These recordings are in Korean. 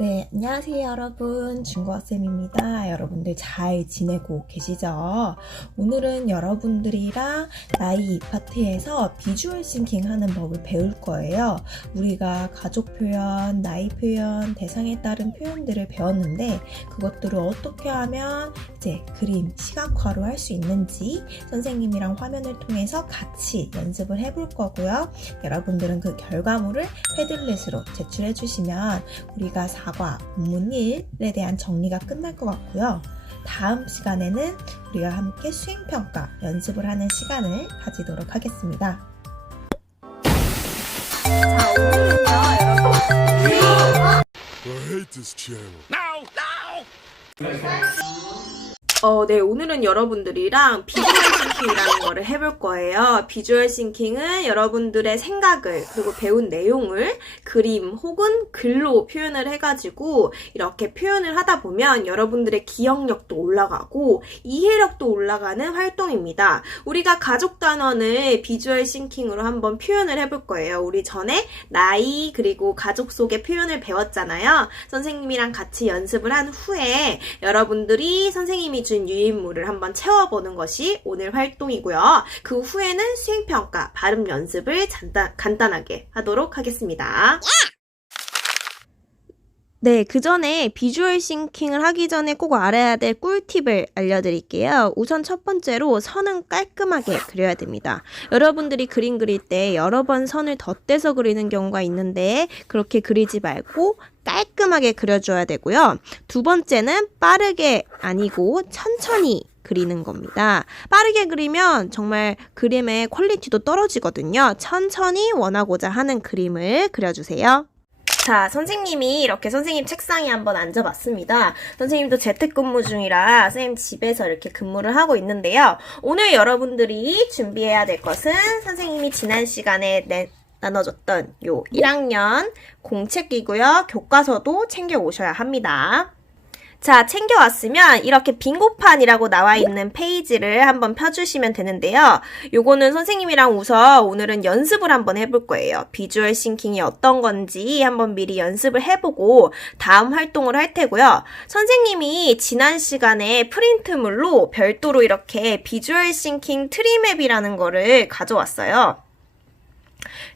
네, 안녕하세요 여러분. 중국어쌤입니다. 여러분들 잘 지내고 계시죠? 오늘은 여러분들이랑 나이 파트에서 비주얼 싱킹 하는 법을 배울 거예요. 우리가 가족 표현, 나이 표현, 대상에 따른 표현들을 배웠는데 그것들을 어떻게 하면 이제 그림, 시각화로 할 수 있는지 선생님이랑 화면을 통해서 같이 연습을 해볼 거고요. 여러분들은 그 결과물을 패들렛으로 제출해 주시면 우리가 사과, 본문 1에 대한 정리가 끝날 것 같고요. 다음 시간에는 우리가 함께 수행평가 연습을 하는 시간을 가지도록 하겠습니다. 자, 오늘은요, 여러분. I hate this channel. 네, 오늘은 여러분들이랑 비주얼 싱킹이라는 거를 해볼 거예요. 비주얼 싱킹은 여러분들의 생각을 그리고 배운 내용을 그림 혹은 글로 표현을 해가지고 이렇게 표현을 하다 보면 여러분들의 기억력도 올라가고 이해력도 올라가는 활동입니다. 우리가 가족 단원을 비주얼 싱킹으로 한번 표현을 해볼 거예요. 우리 전에 나이 그리고 가족 속의 표현을 배웠잖아요. 선생님이랑 같이 연습을 한 후에 여러분들이 선생님이 준 유인물을 한번 채워보는 것이 오늘 활동이고요. 그 후에는 수행평가, 발음 연습을 간단하게 하도록 하겠습니다. 네, 그 전에 비주얼 싱킹을 하기 전에 꼭 알아야 될 꿀팁을 알려드릴게요. 우선 첫 번째로 선은 깔끔하게 그려야 됩니다. 여러분들이 그림 그릴 때 여러 번 선을 덧대서 그리는 경우가 있는데 그렇게 그리지 말고 깔끔하게 그려줘야 되고요. 두 번째는 빠르게 아니고 천천히 그리는 겁니다. 빠르게 그리면 정말 그림의 퀄리티도 떨어지거든요. 천천히 원하고자 하는 그림을 그려주세요. 자, 선생님이 이렇게 선생님 책상에 한번 앉아봤습니다. 선생님도 재택근무 중이라 선생님 집에서 이렇게 근무를 하고 있는데요. 오늘 여러분들이 준비해야 될 것은 선생님이 지난 시간에 나눠줬던 요 1학년 공책이고요. 교과서도 챙겨 오셔야 합니다. 자, 챙겨왔으면 이렇게 빙고판이라고 나와 있는 페이지를 한번 펴주시면 되는데요. 요거는 선생님이랑 우선 오늘은 연습을 한번 해볼 거예요. 비주얼 싱킹이 어떤 건지 한번 미리 연습을 해보고 다음 활동을 할 테고요. 선생님이 지난 시간에 프린트물로 별도로 이렇게 비주얼 싱킹 트리맵이라는 거를 가져왔어요.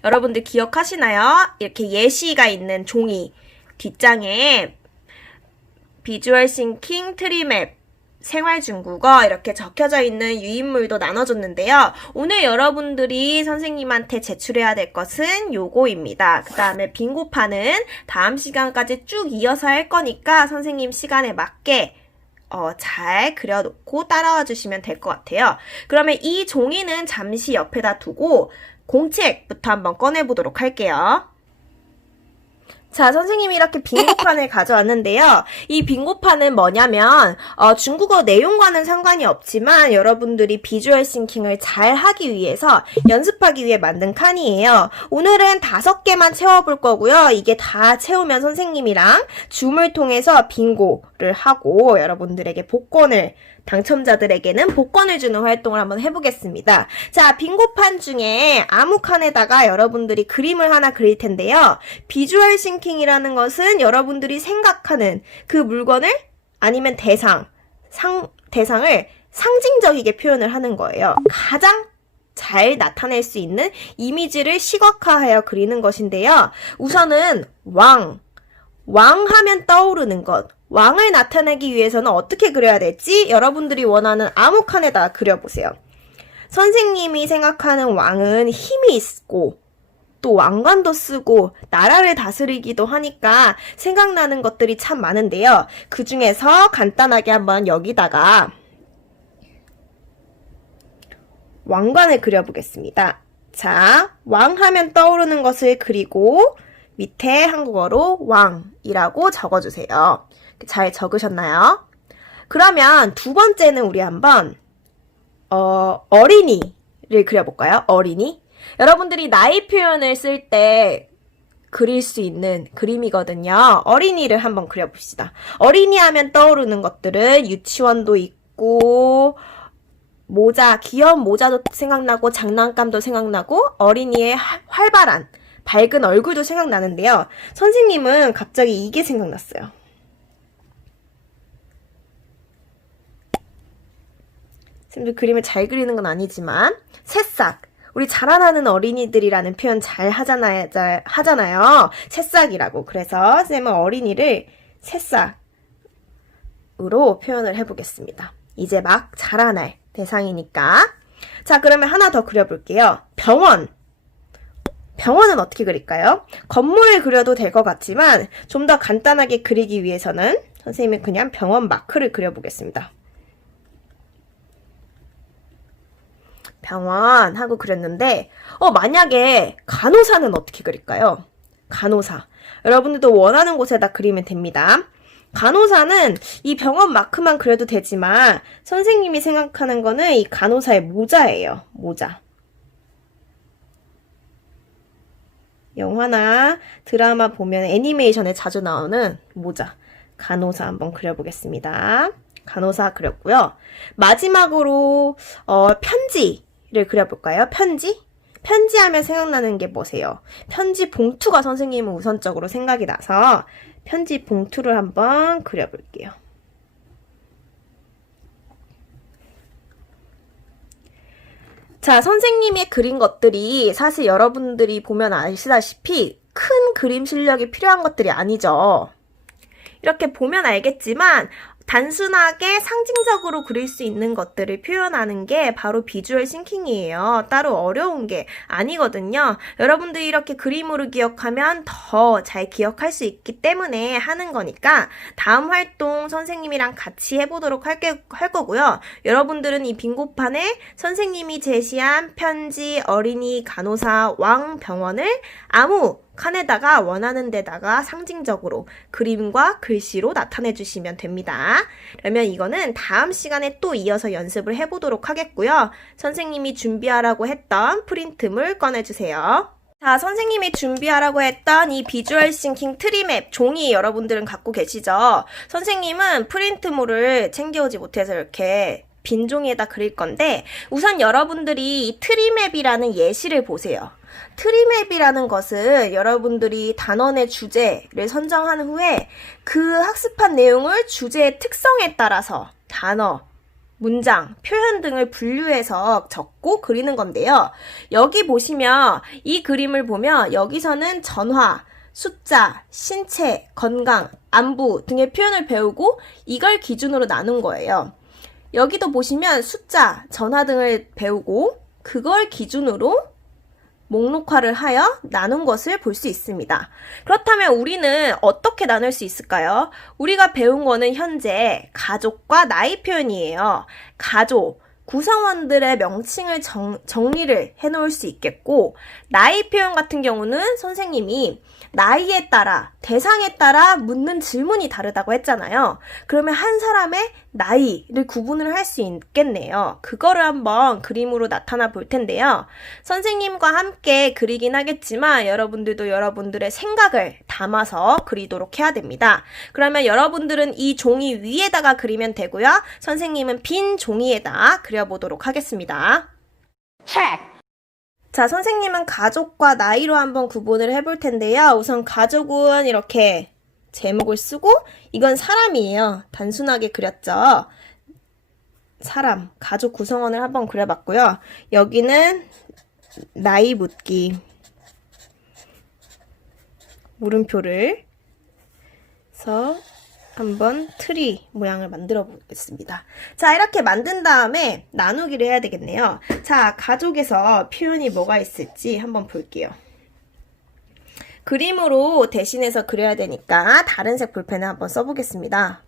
여러분들 기억하시나요? 이렇게 예시가 있는 종이 뒷장에 비주얼 싱킹 트리맵 생활중국어 이렇게 적혀져 있는 유인물도 나눠줬는데요. 오늘 여러분들이 선생님한테 제출해야 될 것은 요거입니다. 그 다음에 빙고판은 다음 시간까지 쭉 이어서 할 거니까 선생님 시간에 맞게 잘 그려놓고 따라와 주시면 될 것 같아요. 그러면 이 종이는 잠시 옆에다 두고 공책부터 한번 꺼내보도록 할게요. 자, 선생님이 이렇게 빙고판을 가져왔는데요. 이 빙고판은 뭐냐면 중국어 내용과는 상관이 없지만 여러분들이 비주얼 싱킹을 잘 하기 위해서 연습하기 위해 만든 칸이에요. 오늘은 5개만 채워볼 거고요. 이게 다 채우면 선생님이랑 줌을 통해서 빙고를 하고 여러분들에게 당첨자들에게는 복권을 주는 활동을 한번 해보겠습니다. 자, 빙고판 중에 아무 칸에다가 여러분들이 그림을 하나 그릴 텐데요. 비주얼 싱킹이라는 것은 여러분들이 생각하는 그 물건을 아니면 대상을 상징적이게 표현을 하는 거예요. 가장 잘 나타낼 수 있는 이미지를 시각화하여 그리는 것인데요. 우선은 왕 하면 떠오르는 것. 왕을 나타내기 위해서는 어떻게 그려야 될지 여러분들이 원하는 아무 칸에다 그려보세요. 선생님이 생각하는 왕은 힘이 있고 또 왕관도 쓰고 나라를 다스리기도 하니까 생각나는 것들이 참 많은데요. 그 중에서 간단하게 한번 여기다가 왕관을 그려보겠습니다. 자, 왕 하면 떠오르는 것을 그리고 밑에 한국어로 왕이라고 적어주세요. 잘 적으셨나요? 그러면 두 번째는 우리 한번 어린이를 그려볼까요? 어린이? 여러분들이 나이 표현을 쓸 때 그릴 수 있는 그림이거든요. 어린이를 한번 그려봅시다. 어린이 하면 떠오르는 것들은 유치원도 있고 모자, 귀여운 모자도 생각나고 장난감도 생각나고 어린이의 활발한 밝은 얼굴도 생각나는데요. 선생님은 갑자기 이게 생각났어요. 선생님도 그림을 잘 그리는 건 아니지만 새싹. 우리 자라나는 어린이들이라는 표현 잘 하잖아요. 새싹이라고. 그래서 선생님은 어린이를 새싹으로 표현을 해보겠습니다. 이제 막 자라날 대상이니까. 자, 그러면 하나 더 그려볼게요. 병원. 병원은 어떻게 그릴까요? 건물을 그려도 될 것 같지만 좀 더 간단하게 그리기 위해서는 선생님이 그냥 병원 마크를 그려보겠습니다. 병원 하고 그렸는데 만약에 간호사는 어떻게 그릴까요? 간호사. 여러분들도 원하는 곳에다 그리면 됩니다. 간호사는 이 병원 마크만 그려도 되지만 선생님이 생각하는 거는 이 간호사의 모자예요. 모자. 영화나 드라마 보면 애니메이션에 자주 나오는 모자. 간호사 한번 그려보겠습니다. 간호사 그렸고요. 마지막으로 편지를 그려볼까요? 편지? 편지하면 생각나는 게 뭐세요? 편지 봉투가 선생님은 우선적으로 생각이 나서 편지 봉투를 한번 그려볼게요. 자, 선생님이 그린 것들이 사실 여러분들이 보면 아시다시피 큰 그림 실력이 필요한 것들이 아니죠. 이렇게 보면 알겠지만 단순하게 상징적으로 그릴 수 있는 것들을 표현하는 게 바로 비주얼 싱킹이에요. 따로 어려운 게 아니거든요. 여러분들이 이렇게 그림으로 기억하면 더 잘 기억할 수 있기 때문에 하는 거니까 다음 활동 선생님이랑 같이 해보도록 할 거고요. 여러분들은 이 빙고판에 선생님이 제시한 편지, 어린이, 간호사, 왕, 병원을 아무 칸에다가 원하는 데다가 상징적으로 그림과 글씨로 나타내 주시면 됩니다. 그러면 이거는 다음 시간에 또 이어서 연습을 해보도록 하겠고요. 선생님이 준비하라고 했던 프린트물 꺼내주세요. 자, 선생님이 준비하라고 했던 이 비주얼 싱킹 트리맵 종이 여러분들은 갖고 계시죠? 선생님은 프린트물을 챙겨오지 못해서 이렇게 빈 종이에다 그릴 건데 우선 여러분들이 이 트리맵이라는 예시를 보세요. 트리맵이라는 것은 여러분들이 단원의 주제를 선정한 후에 그 학습한 내용을 주제의 특성에 따라서 단어, 문장, 표현 등을 분류해서 적고 그리는 건데요. 여기 보시면 이 그림을 보면 여기서는 전화, 숫자, 신체, 건강, 안부 등의 표현을 배우고 이걸 기준으로 나눈 거예요. 여기도 보시면 숫자, 전화 등을 배우고 그걸 기준으로 목록화를 하여 나눈 것을 볼 수 있습니다. 그렇다면 우리는 어떻게 나눌 수 있을까요? 우리가 배운 거는 현재 가족과 나이 표현이에요. 가족, 구성원들의 명칭을 정리를 해놓을 수 있겠고 나이 표현 같은 경우는 선생님이 나이에 따라 대상에 따라 묻는 질문이 다르다고 했잖아요. 그러면 한 사람의 나이를 구분을 할 수 있겠네요. 그거를 한번 그림으로 나타나 볼 텐데요. 선생님과 함께 그리긴 하겠지만 여러분들도 여러분들의 생각을 담아서 그리도록 해야 됩니다. 그러면 여러분들은 이 종이 위에다가 그리면 되고요. 선생님은 빈 종이에다 그려보도록 하겠습니다. 자, 선생님은 가족과 나이로 한번 구분을 해볼 텐데요. 우선 가족은 이렇게 제목을 쓰고 이건 사람이에요. 단순하게 그렸죠. 사람, 가족 구성원을 한번 그려봤고요. 여기는 나이 묻기 물음표를 해서 한번 트리 모양을 만들어 보겠습니다. 자, 이렇게 만든 다음에 나누기를 해야 되겠네요. 자, 가족에서 표현이 뭐가 있을지 한번 볼게요. 그림으로 대신해서 그려야 되니까 다른 색 볼펜을 한번 써보겠습니다.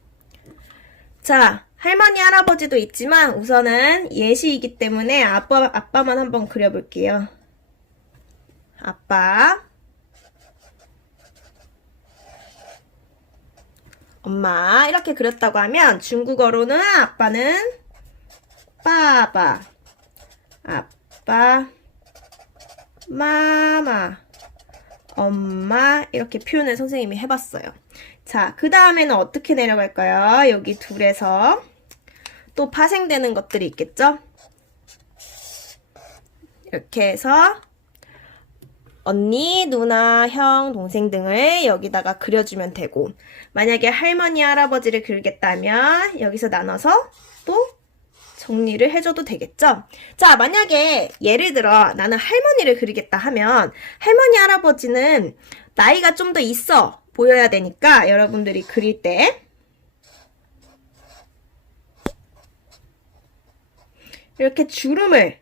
자, 할머니, 할아버지도 있지만 우선은 예시이기 때문에 아빠만 한번 그려볼게요. 아빠, 엄마 이렇게 그렸다고 하면 중국어로는 아빠는 빠바, 아빠, 마마, 엄마 이렇게 표현을 선생님이 해봤어요. 자, 그 다음에는 어떻게 내려갈까요? 여기 둘에서 또 파생되는 것들이 있겠죠? 이렇게 해서 언니, 누나, 형, 동생 등을 여기다가 그려주면 되고, 만약에 할머니, 할아버지를 그리겠다면 여기서 나눠서 또 정리를 해줘도 되겠죠? 자, 만약에 예를 들어 나는 할머니를 그리겠다 하면 할머니, 할아버지는 나이가 좀 더 있어 보여야 되니까 여러분들이 그릴 때 이렇게 주름을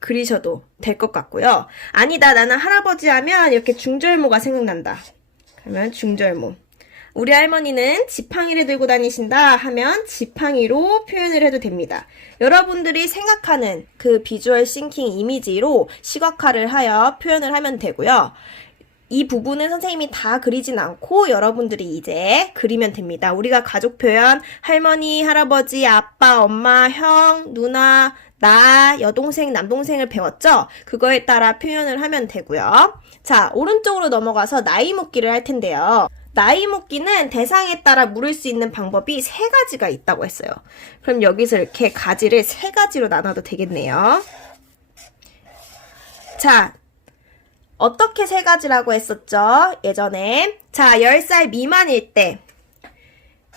그리셔도 될 것 같고요. 아니다, 나는 할아버지 하면 이렇게 중절모가 생각난다. 그러면 중절모. 우리 할머니는 지팡이를 들고 다니신다 하면 지팡이로 표현을 해도 됩니다. 여러분들이 생각하는 그 비주얼 싱킹 이미지로 시각화를 하여 표현을 하면 되고요. 이 부분은 선생님이 다 그리진 않고 여러분들이 이제 그리면 됩니다. 우리가 가족 표현, 할머니, 할아버지, 아빠, 엄마, 형, 누나, 나, 여동생, 남동생을 배웠죠? 그거에 따라 표현을 하면 되고요. 자, 오른쪽으로 넘어가서 나이 묻기를 할 텐데요. 나이 묻기는 대상에 따라 물을 수 있는 방법이 3가지가 있다고 했어요. 그럼 여기서 이렇게 가지를 3가지로 나눠도 되겠네요. 자, 어떻게 3가지라고 했었죠? 예전에. 자, 10살 미만일 때.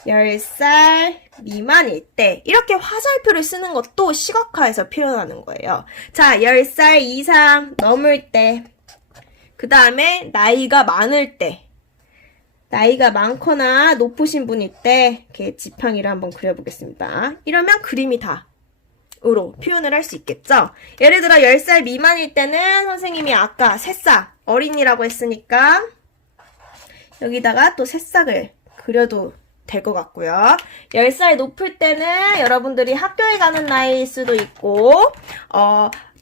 10살 미만일 때 이렇게 화살표를 쓰는 것도 시각화해서 표현하는 거예요. 자, 10살 이상 넘을 때, 그 다음에 나이가 많을 때, 나이가 많거나 높으신 분일 때 이렇게 지팡이를 한번 그려보겠습니다. 이러면 그림이 다 으로 표현을 할 수 있겠죠? 예를 들어 10살 미만일 때는 선생님이 아까 새싹, 어린이라고 했으니까 여기다가 또 새싹을 그려도 될 것 같고요. 10살 높을 때는 여러분들이 학교에 가는 나이일 수도 있고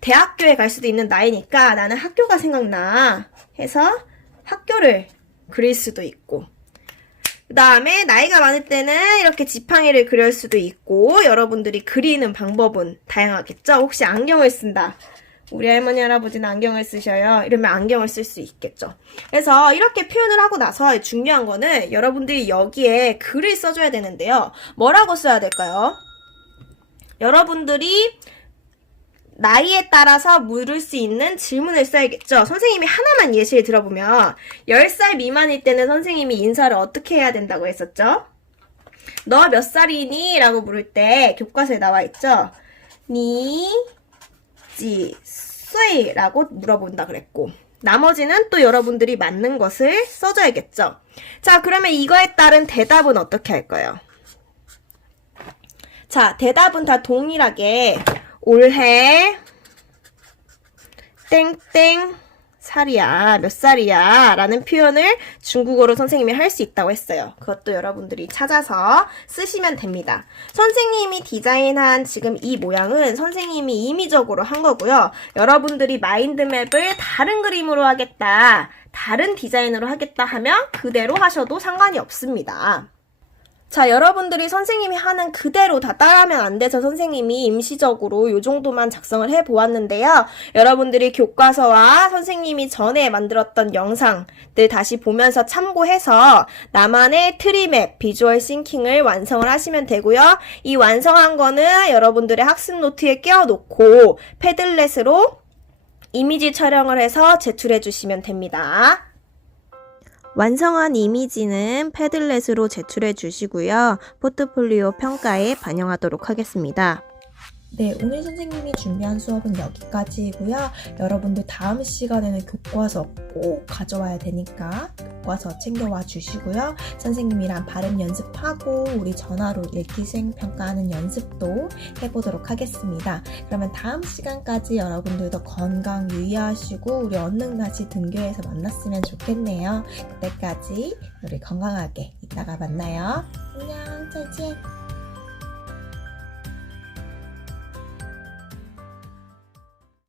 대학교에 갈 수도 있는 나이니까 나는 학교가 생각나 해서 학교를 그릴 수도 있고, 그 다음에 나이가 많을 때는 이렇게 지팡이를 그릴 수도 있고, 여러분들이 그리는 방법은 다양하겠죠? 혹시 안경을 쓴다. 우리 할머니, 할아버지는 안경을 쓰셔요. 이러면 안경을 쓸 수 있겠죠. 그래서 이렇게 표현을 하고 나서 중요한 거는 여러분들이 여기에 글을 써줘야 되는데요. 뭐라고 써야 될까요? 여러분들이 나이에 따라서 물을 수 있는 질문을 써야겠죠. 선생님이 하나만 예시를 들어보면 10살 미만일 때는 선생님이 인사를 어떻게 해야 된다고 했었죠? 너 몇 살이니? 라고 물을 때 교과서에 나와 있죠. 니, 지, 수이 라고 물어본다 그랬고, 나머지는 또 여러분들이 맞는 것을 써줘야겠죠. 자, 그러면 이거에 따른 대답은 어떻게 할까요? 자, 대답은 다 동일하게 올해 땡땡 살이야, 몇 살이야 라는 표현을 중국어로 선생님이 할 수 있다고 했어요. 그것도 여러분들이 찾아서 쓰시면 됩니다. 선생님이 디자인한 지금 이 모양은 선생님이 임의적으로 한 거고요. 여러분들이 마인드맵을 다른 그림으로 하겠다, 다른 디자인으로 하겠다 하면 그대로 하셔도 상관이 없습니다. 자, 여러분들이 선생님이 하는 그대로 다 따라하면 안 돼서 선생님이 임시적으로 요 정도만 작성을 해보았는데요. 여러분들이 교과서와 선생님이 전에 만들었던 영상들 다시 보면서 참고해서 나만의 트리맵, 비주얼 싱킹을 완성을 하시면 되고요. 이 완성한 거는 여러분들의 학습 노트에 끼워놓고 패들렛으로 이미지 촬영을 해서 제출해 주시면 됩니다. 완성한 이미지는 패들렛으로 제출해 주시고요. 포트폴리오 평가에 반영하도록 하겠습니다. 네, 오늘 선생님이 준비한 수업은 여기까지이고요. 여러분들 다음 시간에는 교과서 꼭 가져와야 되니까 교과서 챙겨와 주시고요. 선생님이랑 발음 연습하고 우리 전화로 읽기 수행 평가하는 연습도 해보도록 하겠습니다. 그러면 다음 시간까지 여러분들도 건강 유의하시고 우리 얼른 다시 등교해서 만났으면 좋겠네요. 그때까지 우리 건강하게 이따가 만나요. 안녕, 再见。